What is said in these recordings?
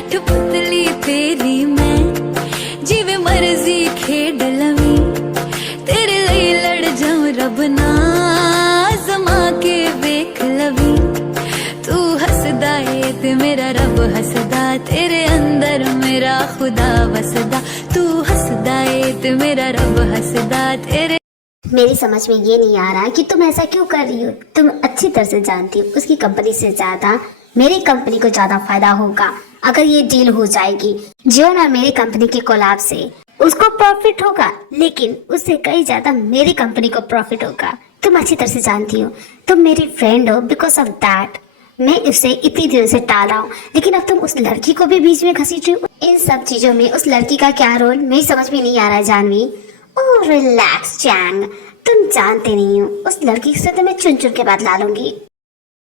कठपुतली तेरी मैं जिवे मर्जी खेड लवी तेरे लिए लड़ जाऊं रब ना जमा के वेख लवी तू हसदा है ते मेरा रब हसदा तेरे अंदर मेरा खुदा वसदा तू हसदा है ते मेरा रब हसदा तेरे। मेरी समझ में ये नहीं आ रहा कि तुम ऐसा क्यों कर रही हो। तुम अच्छी तरह से जानती हो उसकी कंपनी से ज्यादा मेरी कंपनी को ज्यादा फायदा होगा अगर ये डील हो जाएगी। जियोन और मेरी कंपनी के कोलैब से उसको प्रॉफिट होगा, लेकिन उससे कई ज्यादा मेरी कंपनी को प्रॉफिट होगा। तुम अच्छी तरह से जानती हो, तुम मेरी फ्रेंड हो। बिकॉज ऑफ दैट मैं उसे इतनी देर से टाल रहा हूँ, लेकिन अब तुम उस लड़की को भी बीच में घसीट रही हो। इन सब चीजों में उस लड़की का क्या रोल मेरी समझ में नहीं आ रहा है जानवी। ओह रिलैक्स चैंग, तुम जानते नहीं हो उस लड़की से तो मैं चुन चुन के बात ला लूंगी।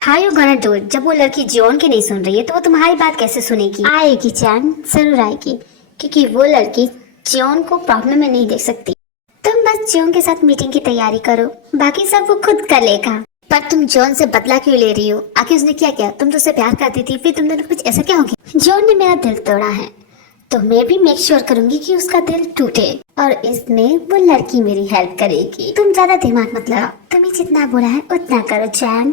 How you gonna do it? जब वो लड़की जियोन की नहीं सुन रही है तो वो तुम्हारी बात कैसे सुनेगी? आएगी चैंग, जरूर आएगी, क्योंकि वो लड़की जियोन को प्रॉब्लम में नहीं देख सकती। तुम बस जियोन के साथ मीटिंग की तैयारी करो, बाकी सब वो खुद कर लेगा। पर तुम जियोन से बदला क्यों ले रही हो? आखिर उसने क्या किया? तुम तो उसे प्यार करती थी, फिर तुम दोनों कुछ ऐसा क्या हो गया? जियोन ने मेरा दिल तोड़ा है तो मैं भी मेक श्योर करूंगी कि उसका दिल टूटे, और इसमें वो लड़की मेरी हेल्प करेगी। तुम ज्यादा दिमाग मत लगाओ, तुम्हें जितना बोला है उतना करो चैन।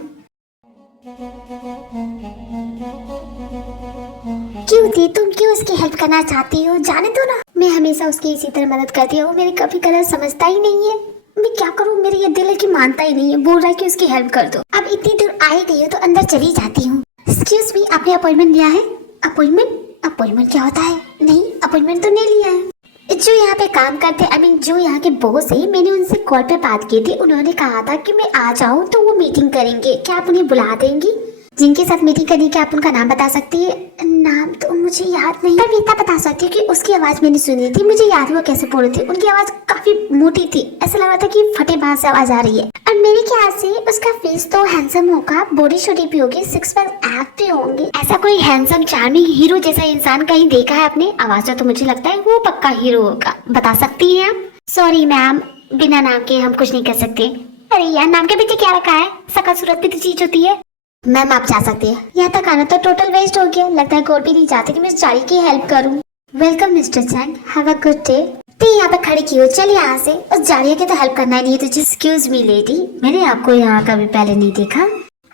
क्यों थी तुम क्यों उसकी हेल्प करना चाहती हो? जाने दो ना, मैं हमेशा उसकी इसी तरह मदद करती हूँ। मेरी कभी गलत समझता ही नहीं है। मैं क्या करूँ, मेरी ये दिल है कि मानता ही नहीं है, बोल रहा है कि उसकी हेल्प कर दो। अब इतनी दूर आई गई हो तो अंदर चली जाती हूँ। एक्सक्यूज मी, आपने अपॉइंटमेंट लिया है? अपॉइंटमेंट क्या होता है? नहीं, अपॉइंटमेंट तो नहीं लिया है। जो यहाँ पे काम करते जो यहाँ के बॉस है, मैंने उनसे कॉल पे बात की थी। उन्होंने कहा था कि मैं आ जाऊँ तो वो मीटिंग करेंगे। क्या आप उन्हें बुला देंगी? जिनके साथ मीटिंग करनी, क्या आप उनका नाम बता सकती है? नाम तो मुझे याद नहीं, पर इतना बता सकती हूँ कि उसकी आवाज मैंने सुनी थी। मुझे याद है वो कैसे बोल रही थी। उनकी आवाज काफी मोटी थी, ऐसा लग रहा था कि फटे बांस से आवाज आ रही है। और मेरे ख्याल से उसका फेस तो हैंडसम होगा, बॉडी छोटी भी होगी, 6 पैक एब्स भी होंगे। ऐसा कोई हैंडसम चार्मिंग हीरो जैसा इंसान कहीं देखा है आपने? आवाज से तो मुझे लगता है वो पक्का हीरो होगा। बता सकती है आप? सॉरी मैम, बिना नाम के हम कुछ नहीं कर सकते। अरे यार, नाम के पीछे क्या रखा है? शकल सूरत भी तो चीज होती है। मैम आप जा सकती है। यहाँ तक आना तो टोटल वेस्ट हो गया। लगता है कोर्ट भी नहीं चाहते कि मैं जारी की हेल्प करूँ। Welcome mister Chang, have a good day. तो यहाँ पे खड़ी की हो, चल यहाँ से। उस जाड़िया की तो हेल्प करना ही नहीं है तुझे। एक्सक्यूज मी लेडी, मैंने आपको यहाँ कभी पहले नहीं देखा।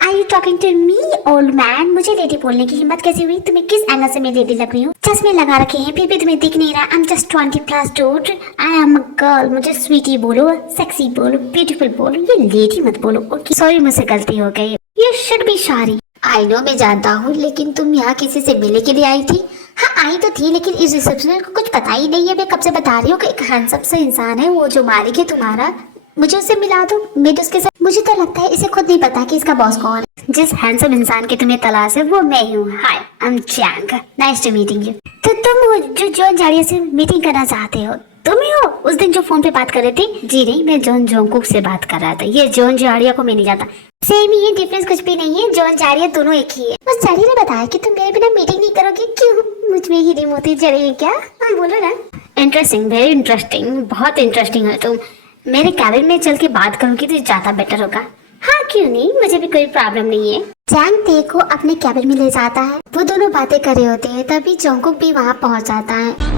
Are you talking to me old man? मुझे लेडी बोलने की हिम्मत कैसे हुई? तुम्हें किस एंगल से मैं लेडी लग रही हूँ? चश्मे लगा रखे हैं फिर भी तुम्हें दिख नहीं रहा। I am just 20+ dude, I am a girl. मुझे स्वीटी बोलो, सेक्सी बोलो, ब्यूटीफुल बोलो, ये लेडी मत बोलो। ओके सॉरी, मुझसे गलती हो गई। You should be sorry. I know, मैं जानता हूँ, लेकिन तुम यहाँ किसी से मिलने के लिए आई थी? हाँ आई तो थी, लेकिन इस रिसेप्शन को कुछ पता ही नहीं है। मैं कब से बता रही हूँ कि एक हैंडसम सा इंसान है वो जो मालिक है तुम्हारा, मुझे उससे मिला दो। मैं तो उसके साथ, मुझे तो लगता है इसे खुद नहीं पता कि इसका बॉस कौन है। जिस हैंडसम इंसान की तुम्हें तलाश है वो मैं हूँ। Hi, I am Chang, nice to meeting you. तो तुम हो जो जॉन जाड़िया से मीटिंग करना चाहते हो? तुम ही हो उस दिन जो फोन पे बात कर रहे थे? जी नहीं, मैं जॉन जोंगकुक से बात कर रहा था। ये जॉन जाड़िया को मैं नहीं जानता। सेम ही है, डिफरेंस कुछ भी नहीं है। जॉन जाड़िया दोनों एक ही है। बस जाड़िया ने बताया कि तुम मेरे बिना मीटिंग नहीं करोगे। क्यों, मुझ में हीरे मोती जड़ेंगे क्या? हाँ बोलो ना। इंटरेस्टिंग, वेरी इंटरेस्टिंग, बहुत इंटरेस्टिंग है तुम। मेरे कैबिन में चल के बात करूंगी तो ज्यादा बेटर होगा। हाँ क्यों नहीं, मुझे भी कोई प्रॉब्लम नहीं है। चैंग ते को अपने कैबिन में ले जाता है। वो दोनों बातें कर रहे होते हैं, तभी जोंगकुक भी वहाँ पहुँच जाता है।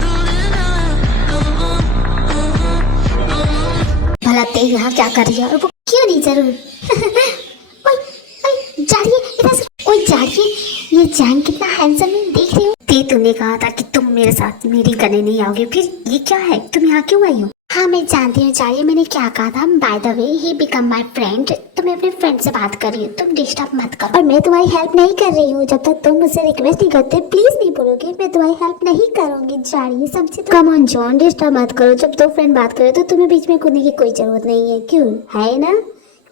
भला ते यहाँ क्या कर रही है और वो क्यों नहीं? जरूर ओए ओए जाड़िए, इधर से। ओए जाड़िए, ये चैंग कितना हैंडसम है, देख रही हो? ते तुमने कहा था कि तुम मेरे साथ मीटिंग करने नहीं आओगे, फिर ये क्या है? तुम यहाँ क्यों आई हो? हाँ मैं जानती हूँ जाड़िए, मैंने क्या कहा था। By the way he become my friend. तो मैं अपने फ्रेंड से बात कर रही हूँ, तुम डिस्टर्ब मत करो। और मैं तुम्हारी हेल्प नहीं कर रही हूँ जब तक तुम मुझसे रिक्वेस्ट नहीं करते। प्लीज नहीं बोलोगे, मैं तुम्हारी हेल्प नहीं करूंगी। जाड़िए समझे? कम ऑन जॉन, डिस्टर्ब मत करो। जब दो फ्रेंड बात करे तो तुम्हें बीच में कूदने की कोई जरूरत नहीं है। क्यों, है ना?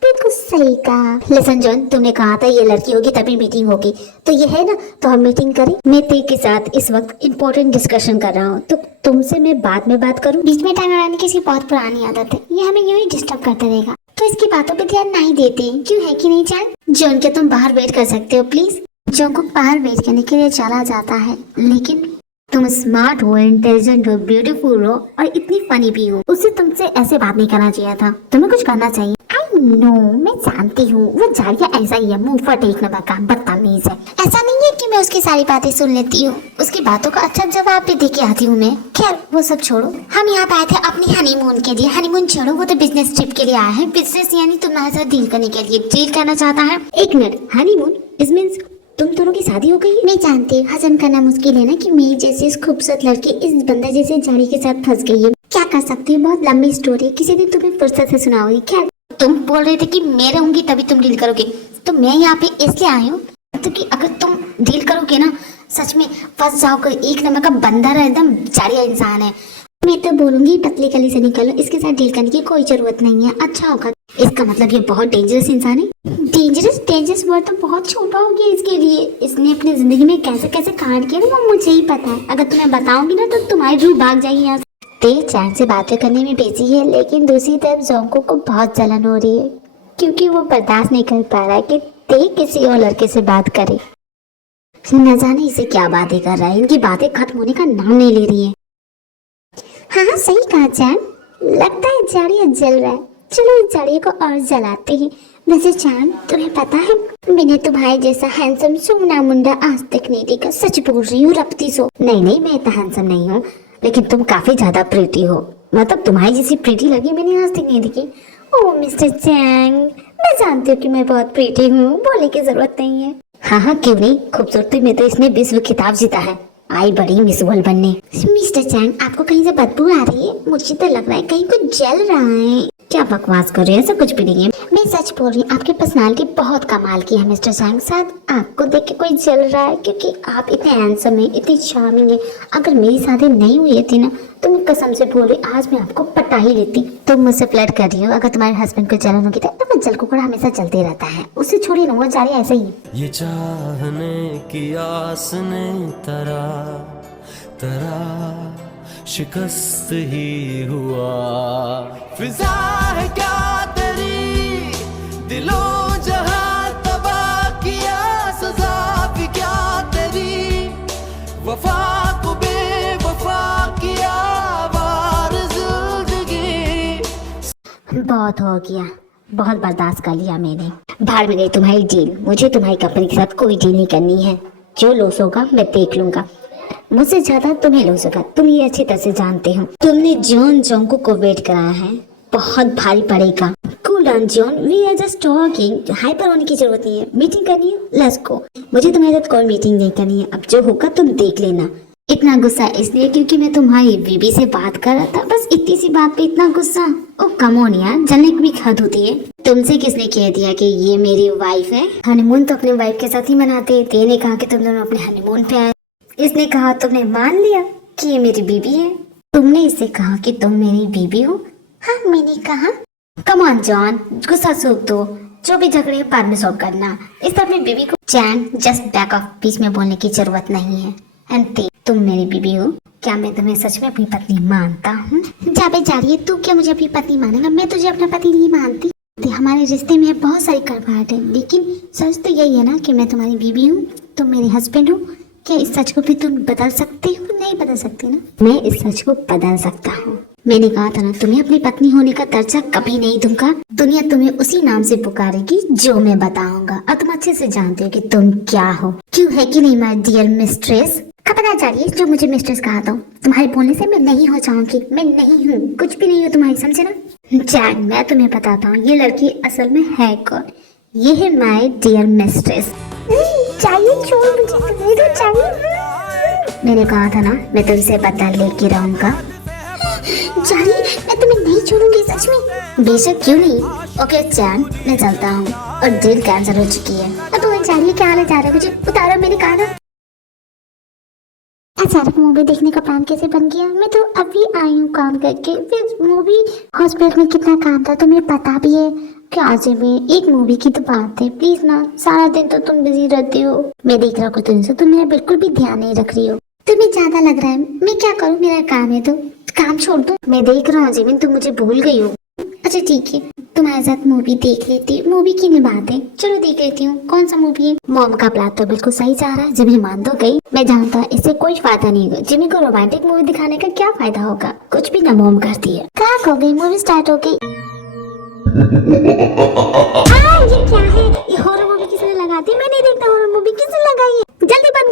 बिल्कुल सही कहा। लिसन जॉन, तुमने कहा था ये लड़की होगी तभी मीटिंग होगी, तो ये है ना, तो हम मीटिंग करें। मैं ते के साथ इस वक्त इम्पोर्टेंट डिस्कशन कर रहा हूँ, तो तुमसे मैं बाद में बात करूँ? बीच में टाइम लगाने की इसकी बहुत पुरानी आदत है, ये हमें यूं ही डिस्टर्ब करते रहेगा। तो इसकी बातों पे ध्यान नहीं देते हैं, क्यों है कि नहीं चैंग? जॉन क्या तुम बाहर वेट कर सकते हो प्लीज? जॉन को बाहर वेट करने के लिए चला जाता है, लेकिन तुम स्मार्ट हो, इंटेलिजेंट हो, ब्यूटीफुल हो और इतनी फनी भी हो। उससे तुमसे ऐसे बात नहीं करना चाहिए था, तुम्हें कुछ करना चाहिए। आई नो, मैं जानती हूँ वो जाड़िया ऐसा ही है, मुंह फट एक नंबर का बदतमीज है। ऐसा नहीं है कि मैं उसकी सारी बातें सुन लेती हूँ, उसकी बातों का अच्छा जवाब भी दे के आती हूँ मैं। खैर वो सब छोड़ो, हम यहाँ पे आए थे अपनी हनीमून के लिए। हनीमून छोड़ो, वो तो बिजनेस ट्रिप के लिए आया है। बिजनेस यानी तुम्हारे साथ डील करने के लिए। डील करना चाहता है। एक मिनट, हनीमून इस मीन्स तुम दोनों की शादी हो गई है? मैं जानती हूँ हजम करना मुश्किल है ना कि मेरी जैसी इस खूबसूरत लड़की इस बंदे जैसे झाड़ी के साथ फंस गई है। क्या कर सकती हूँ, बहुत लंबी स्टोरी है, किसी दिन तुम्हें फुर्सत से सुनाऊंगी। खैर तुम बोल रहे थे कि मैं रहूंगी तभी तुम डील करोगे, तो मैं यहाँ पे इसलिए आई हूँ क्योंकि अगर तुम डील करोगे ना सच में फंस जाओगे। एक नंबर का बंदर है, एकदम जाड़िया इंसान है। मैं तो बोलूंगी पतली गली से निकलो, इसके साथ डील करने की कोई जरूरत नहीं है। अच्छा होगा। इसका मतलब ये बहुत डेंजरस इंसान है। डेंजरस वर्ड तो बहुत छोटा हो गया इसके लिए। इसने अपनी जिंदगी में कैसे कैसे कांड किया ना वो मुझे ही पता है। अगर तुम्हें बताऊंगी ना तो तुम्हारी रूह भाग जाएगी यहाँ से। ते चैन से बातें करने में बिजी है, लेकिन दूसरी तरफ जोंको को बहुत जलन हो रही है क्योंकि वो बर्दाश्त नहीं कर पा रहा है कि ते किसी और लड़के से बात करे। न जाने इसे क्या बातें कर रहा है, इनकी बातें खत्म होने का नाम नहीं ले रही है। हाँ सही कहा चैन, लगता है जाड़िया जल रहा है। चलो इस जाड़िया को और जलाते हैं। वैसे चैन तुम्हें पता है मैंने तुम्हारे जैसा हैंडसम सोना मुंडा आज तक नहीं देखा। सच बोल रही हूँ रपती सो। नहीं मैं इतना हैंडसम नहीं हूँ, लेकिन तुम काफी ज्यादा प्रीटी हो। मतलब तुम्हारी जैसी प्रीटी लगी मैंने आज तक नहीं देखी। ओह मिस्टर चैंग, मैं जानती हूँ कि मैं बहुत प्रीटी हूँ, बोलने की जरूरत नहीं है। हाँ क्यों नहीं, खूबसूरती में तो इसने विश्व खिताब जीता है। आई बड़ी मिस वर्ल्ड बनने। मिस्टर चैंग आपको कहीं से बदबू आ रही है? मुझे तो लग रहा है कहीं कुछ जल रहा है। क्या बकवास कर रही है, ऐसा कुछ भी नहीं है। मैं सच बोल रही हूँ, आपकी पर्सनालिटी बहुत कमाल की है मिस्टर चैंग। शायद आपको देख के कोई जल रहा है क्योंकि आप इतने हैंडसम है, इतनी चार्मिंग है। अगर मेरी शादी नहीं हुई थी ना तो मैं कसम से बोल रही आज मैं आपको पटा ही लेती। तुम मुझसे फ्लर्ट कर रही हो। अगर तुम्हारे हस्बैंड को जलन होगी तो वो जल कुकड़ा हमेशा चलते रहता है, उससे छोड़िए ना, वो जारी ऐसा ही। ये चाहने की आस ने तरा शिकस्त ही हुआ। फिजा है क्या तेरी, दिलो जहां तबाह किया। सजा भी क्या तेरी, वफा को बेवफा किया। वार जिंदगी बहुत हो गया, बहुत बर्दाश्त कर लिया मैंने। भाड़ में गई तुम्हारी डील। मुझे तुम्हारी कंपनी के साथ कोई डील नहीं करनी है। जो लॉस होगा मैं देख लूंगा, मुझसे ज्यादा तुम्हें लॉस होगा। तुम ये अच्छी तरह से जानते हो। तुमने जॉन जोंको को वेट कराया है, बहुत भारी पड़ेगा। Cool down John, we are just talking. Hyper होने की जरूरत नहीं है। मीटिंग करनी है, लेट्स गो। मुझे तुम्हारे साथ कोई मीटिंग नहीं करनी है। अब जो होगा तुम देख लेना। इतना गुस्सा इसलिए क्योंकि मैं तुम्हारी बीबी से बात कर रहा था, बस इतनी सी बात पे इतना गुस्सा। ओ कम ऑन यार, जलने की भी हद होती है। तुमसे किसने कह दिया कि ये मेरी वाइफ है? हनीमून तो अपने वाइफ के साथ ही मनाते। तेने कहा कि तुम दोनों अपने हनीमून पे आए, इसने कहा तुमने मान लिया कि ये मेरी बीबी है। तुमने इससे कहा कि तुम मेरी बीबी हो? हाँ मैंने कहा। कम ऑन जॉन, गुस्सा सूख दो, जो भी झगड़े बाद में सॉल्व करना। इस तरह अपनी बीबी को चैन जस्ट बैक ऑफ, बीच में बोलने की जरूरत नहीं है। एंड तुम मेरी बीबी हो, क्या मैं तुम्हें सच में अपनी पत्नी मानता हूँ? जाबे जा रही है, तू क्या मुझे अपनी पत्नी मानेगा? मैं तुझे अपना पति नहीं मानती। हमारे रिश्ते में बहुत सारी कड़वाहट है, लेकिन सच तो यही है ना कि मैं तुम्हारी बीबी हूँ, तुम मेरे हस्बैंड हो। क्या इस सच को भी तुम बदल सकते हो? नहीं बदल सकती ना। मैं इस सच को बदल सकता हूँ। मैंने कहा था ना, तुम्हें अपनी पत्नी होने का दर्जा कभी नहीं दूंगा। दुनिया तुम्हें उसी नाम से पुकारेगी जो मैं बताऊंगा, और तुम अच्छे से जानते हो कि तुम क्या हो। क्यों है कि नहीं माय डियर मिस्ट्रेस? पता चाहिए जो मुझे मिस्ट्रेस कहा था। तुम्हारे बोलने से मैं नहीं हो जाऊंगी। मैं नहीं हूँ, कुछ भी नहीं हूँ तुम्हारी, समझे ना? जैन, मैं तुम्हें बताता हूँ ये लड़की असल में है कौन। ये है माय डियर मिस्ट्रेस। चाहिए छोड़ मुझे, चाहिए। मैंने कहा था ना मैं तुमसे पता लेके रहूंगा। जानी, मैं तुम्हें नहीं छोड़ूंगी सच में। बेशक क्यों नहीं। ओके चैन, मैं चलता हूँ और डील कैंसिल हो चुकी है। अब तुम्हें चाहिए क्या हाल जा रहा है? मुझे उतारो, मैंने कहा ना। अचानक मूवी देखने का प्लान कैसे बन गया? मैं तो अभी आई हूँ काम करके। फिर मूवी हॉस्पिटल में कितना काम था तुम्हें पता भी है। क्या आज में एक मूवी की तो बात है, प्लीज ना। सारा दिन तो तुम बिजी रहती हो। मैं देख रहा हूँ तुमसे, तुम मेरा बिल्कुल भी ध्यान नहीं रख रही हो। तुम्हें ज्यादा लग रहा है। मैं क्या करूँ, मेरा काम है तो काम छोड़ दो। मैं देख रहा हूँ जिमिन, तुम मुझे भूल गई हो। अच्छा ठीक है, तुम्हारे साथ मूवी देख लेती। मूवी की नहीं बात है, चलो देख लेती हूँ। कौन सा मूवी है? मॉम का प्लान तो बिल्कुल सही जा रहा है। जिमिन मान तो गई। मैं जानता हूँ इससे कोई फायदा नहीं होगा। जिमिन को रोमांटिक मूवी दिखाने का क्या फायदा होगा? कुछ भी ना मॉम करती है। कहाँ हो गई? मूवी स्टार्ट हो गई। ये क्या है? ये हॉरर मूवी किसने लगा दी? मैं नहीं देखता हॉरर मूवी, किसने लगाई है? जल्दी बंद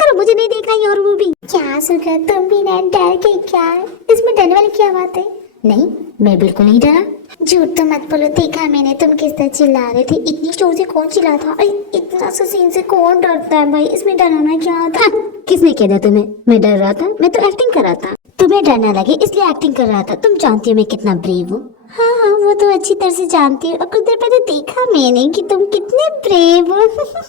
करो, मुझे नहीं देखना ये हॉरर मूवी। क्या सुनकर तुम भी ना डर गई क्या? इसमें डरने वाली क्या बात है? नहीं, मैं बिल्कुल नहीं डरा। झूठ तो मत बोलो, देखा मैंने तुम किस तरह चिल्ला रहे थे। इतनी जोर से कौन चिल्ला था? अरे इतना सा सीन से कौन डरता है भाई? इसमें डराना क्या था? किसने कह दिया तुम्हें मैं डर रहा था? मैं तो एक्टिंग कर रहा था। तुम्हें डर ना लगे इसलिए एक्टिंग कर रहा था। तुम जानती हो मैं कितना ब्रेव हूँ। हाँ, वो तो अच्छी तरह से जानती हूँ। और कुछ देर पहले देखा मैंने कि तुम कितने ब्रेव हो।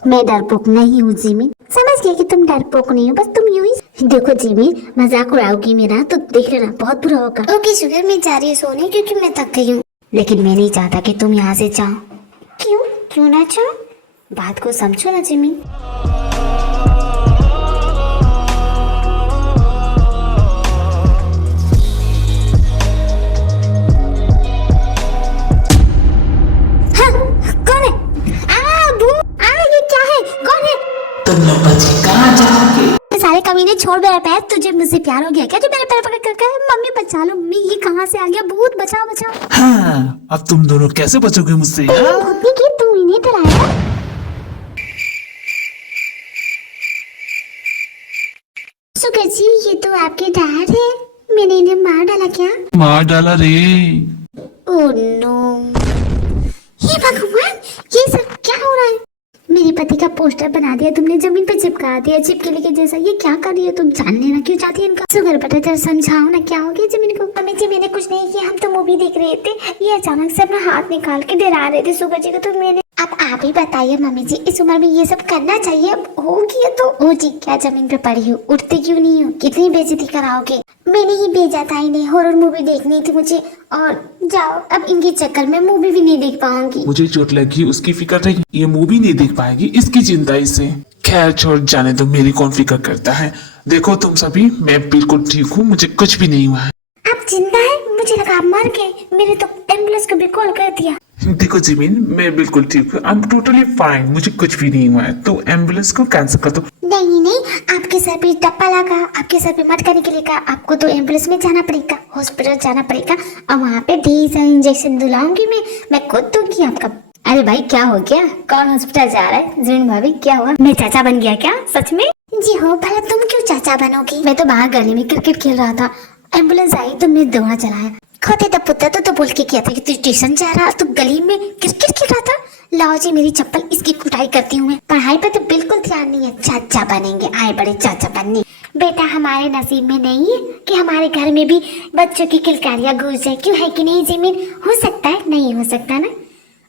मैं डरपोक नहीं हूँ जिमी, समझ गया कि तुम डरपोक नहीं हो, बस तुम यूं ही। देखो जिमी, मजाक उड़ाओगी मेरा तो देख लेना बहुत बुरा होगा। ओके शुगर, मैं जा रही हूँ सोने क्योंकि मैं थक गई हूँ। लेकिन मैं नहीं चाहता कि तुम यहाँ से जाओ। क्यों ना चाहो? बात को समझो ना जिमी। सारे कमीने छोड़ मेरा पैर, तुझे मुझसे प्यार हो गया क्या जो मेरे पैर पकड़ कर कहा मम्मी बचा लो? मम्मी ये कहाँ से आ गया? भूत बचाओ। हाँ, अब तुम दोनों कैसे बचोगे मुझसे? भूतनी की तुम इन्हें डराया? सुगर जी, ये तो आपके डैड है। मैंने इन्हें मार डाला क्या? मार डाला रे। ओह नो, हे भगवान, ये सब क्या हो रहा है? मेरे पति का पोस्टर बना दिया तुमने, जमीन पे चिपका दिया चिपकली के जैसा। ये क्या कर रही है तुम? जान लेना क्यों चाहती है इनका? सुगर बेटा जरा समझाओ ना, क्या हो गया जमीन को? मम्मी जी मैंने कुछ नहीं किया, हम तो मूवी देख रहे थे। ये अचानक से अपना हाथ निकाल के डरा रहे थे सुगर जी को, तो मैंने। अब आप ही बताइए मम्मी जी, इस उम्र में ये सब करना चाहिए? अब हो गया तो हो जी, क्या जमीन पे पड़ी हो? उठते क्यों नहीं हो? कितनी बेइज्जती कराओगे? मैंने ही भेजा था इन्हें, हॉरर मूवी देखनी थी मुझे। और जाओ, अब इनके चक्कर में मूवी भी नहीं देख पाऊंगी। मुझे चोट लगी उसकी फिक्र नहीं, ये मूवी नहीं देख पाएगी इसकी चिंता इसे। खैर छोड़ जाने दो, मेरी कौन फिक्र करता है। देखो तुम सभी, मैं बिल्कुल ठीक हूँ, मुझे कुछ भी नहीं हुआ है। आप जिंदा है? मुझे लगा आप मर गए। मैंने तो एम्बुलेंस को भी कॉल कर दिया। देखो जिमिन, मैं बिल्कुल ठीक हूँ, आई एम टोटली फाइन, मुझे कुछ भी नहीं हुआ है। तो एम्बुलेंस को कैंसिल कर दो। नहीं, आपके सर पे टप्पा लगा, आपके सर पे मत करने के लिए कहा। आपको तो एम्बुलेंस में जाना पड़ेगा, हॉस्पिटल जाना पड़ेगा, और वहाँ पे ढेर सारे इंजेक्शन दिलाऊंगी मैं खुद दूंगी आपका। अरे भाई क्या हो गया? कौन हॉस्पिटल जा रहा है? जिमिन भाभी क्या हुआ? मैं चाचा बन गया क्या सच में? जी हो, भला तुम क्यों चाचा बनोगी? मैं तो बाहर गली में क्रिकेट खेल रहा था, एम्बुलेंस आई तो मैं दौड़ा चलाया। खोते तो पुत्र तो बोल के किया था कि तू स्टेशन जा रहा, तू गली में क्रिकेट खेल रहा था। लाओ जी मेरी चप्पल, इसकी कुटाई करती हूँ मैं। पढ़ाई पे तो बिल्कुल ध्यान नहीं है। चाचा बनेंगे, आए बड़े चाचा बनने। बेटा हमारे नसीब में नहीं है कि हमारे घर में भी बच्चों की किलकारियां गूंज जाए, क्यों है कि नहीं जिमिन? हो सकता है, नहीं हो सकता ना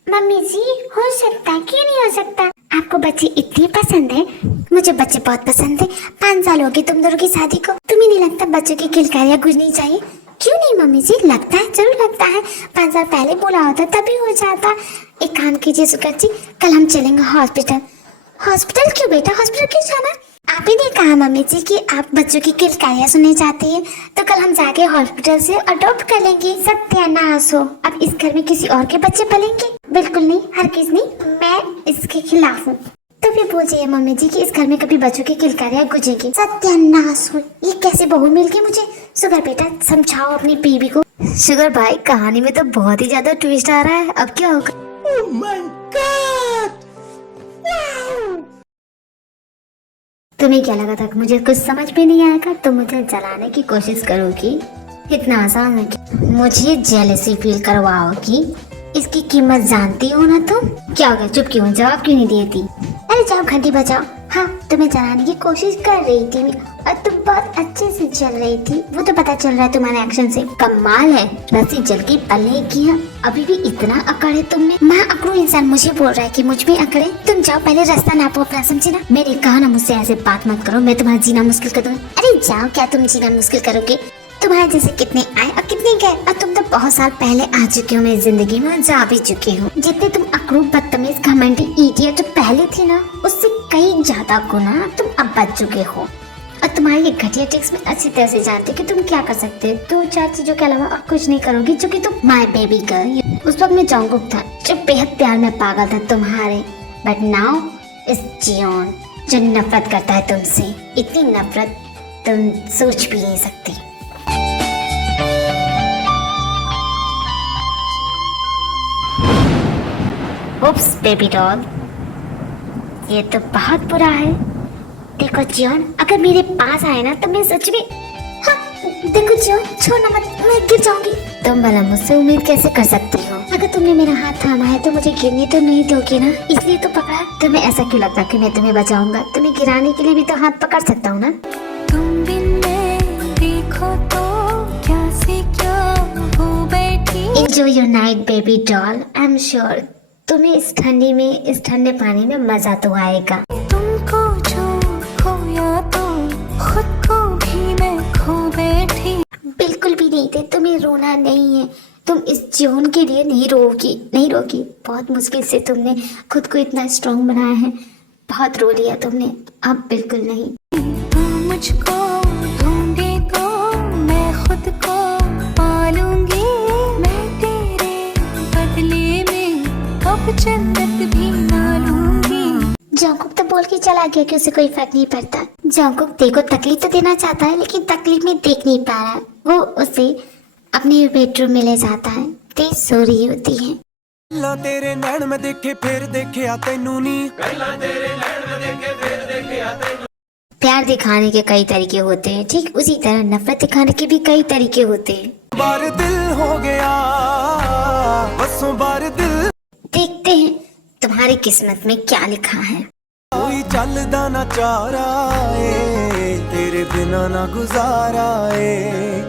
मम्मी जी? हो सकता है, क्यों नहीं हो सकता? आपको बच्चे इतने पसंद है? मुझे बच्चे बहुत पसंद है। 5 साल हो गए तुम दोनों की शादी को, तुम्हें नहीं लगता बच्चों की किलकारियां गूंजनी चाहिए? क्यों नहीं मम्मी जी? लगता है, जरूर लगता है। 5 साल पहले बोला होता तभी हो जाता। एक काम कीजिए सुकर जी, कल हम चलेंगे हॉस्पिटल। हॉस्पिटल क्यों बेटा? हॉस्पिटल क्यों जाना? आप ही ने कहा मम्मी जी कि आप बच्चों की किलकारियां सुनना चाहती हैं, तो कल हम जाके हॉस्पिटल से अडॉप्ट कर लेंगे। सत्यानाश हो, अब इस घर में किसी और के बच्चे पलेंगे? बिल्कुल नहीं, हरगिज नहीं, मैं इसके खिलाफ हूँ। तो फिर बोल जाइए मम्मी जी कि इस घर में कभी बच्चों की किलकारियां गूंजेंगी। सत्यानाश हो, ये कैसे बहू मिल गई मुझे? शुगर बेटा समझाओ अपनी बीवी को। शुगर भाई कहानी में तो बहुत ही ज्यादा ट्विस्ट आ रहा है, अब क्या होगा? Oh my God! तुम्हें क्या लगा था कि मुझे कुछ समझ में नहीं आएगा तो मुझे जलाने की कोशिश करोगी? इतना आसान है कि मुझे जेलसी फील करवाओगी? इसकी कीमत जानती हो ना तुम? क्या हो गया, चुप क्यों? जवाब क्यों नहीं देती? अरे जाओ घंटी बजाओ। हाँ, तुम्हें जलाने की कोशिश कर रही थी मैं, और तुम बहुत अच्छे से जल रही थी, वो तो पता चल रहा है तुम्हारे एक्शन से। कमाल है, रस्सी जल के पल्ले किया, अभी भी इतना अकड़े तुम में। मैं अकड़ू इंसान मुझे बोल रहा है कि मुझ में अकड़े? तुम जाओ पहले रास्ता नापो अपना, समझे ना? मैंने कहा ना मुझसे ऐसे बात मत करो, मैं तुम्हारा जीना मुश्किल कर दूंगी। अरे जाओ, क्या तुम जीना मुश्किल करोगे? तुम्हारे जैसे कितने आए और कितने गए, और तुम तो बहुत साल पहले आ चुके हो मेरी जिंदगी में, जा भी चुके हो। जितने तुम अकड़ू बदतमीज घमंडी इडियट जो पहले थी ना, उससे कई ज्यादा गुना तुम अब बच चुके हो। और तुम्हारी ये घटिया ट्रिक्स में अच्छी तरह से जानते कि तुम क्या कर सकते हो। 2-4 चीजों के अलावा और कुछ नहीं करोगी, जो कि तुम माय बेबी गर्ल। उस वक्त मैं जंगकुक था जो बेहद प्यार में पागल था तुम्हारे, बट नाउ इस जियोन जो नफरत करता है तुमसे। इतनी नफरत तुम सोच भी नहीं सकती। 1 उप्स बेबी डॉल, ये तो बहुत बुरा है। देखो जॉन, अगर मेरे पास आए ना तो मैं सच में, हाँ, देखो जॉन, छोड़ना मत, मैं गिर जाऊंगी। तुम भला मुझसे उम्मीद कैसे कर सकती हो? अगर तुमने मेरा हाथ थामा है तो मुझे गिरने तो नहीं दोगे ना, इसलिए तो पकड़ा। तुम्हें ऐसा क्यों लगता कि मैं तुम्हें बचाऊंगा? तुम्हें गिराने के लिए भी तो हाथ पकड़ सकता हूँ ना। तुम बिन मैं देखो तो क्या से क्या हो बैठी। Enjoy your night, baby doll. I'm sure तुम्हें इस ठंडी में, इस ठंडे पानी में मजा तो आएगा। तुमको जो खोया तो खुद को भी मैं खो बैठी। बिल्कुल भी नहीं थे, तुम्हें रोना नहीं है। तुम इस जॉन के लिए नहीं रोगी, नहीं रोगी। बहुत मुश्किल से तुमने खुद को इतना स्ट्रांग बनाया है, बहुत रो लिया तुमने, अब बिल्कुल नहीं। तू मुझको ढूंढे तो मैं खुद को पालूंगी। मैं तेरे बदले में अब जन्नत भी ना लूंगी। जॉन्गकुक तो बोल के चला गया कि उसे कोई फर्क नहीं पड़ता। जॉन्गकुक देखो तकलीफ तो देना चाहता है, लेकिन तकलीफ में देख नहीं पा रहा। वो उसे अपने बेडरूम में ले जाता है, तेज सो रही होती है। ला तेरे नैन में देखे फिर देखे आ तैनू नी। प्यार दिखाने के कई तरीके होते हैं, ठीक उसी तरह नफरत दिखाने के भी कई तरीके होते हैं। बार दिल हो गया, बसों बार दिल। देखते हैं तुम्हारी किस्मत में क्या लिखा है। कोई चलदा ना चारा ए, तेरे बिना ना गुजारा ए।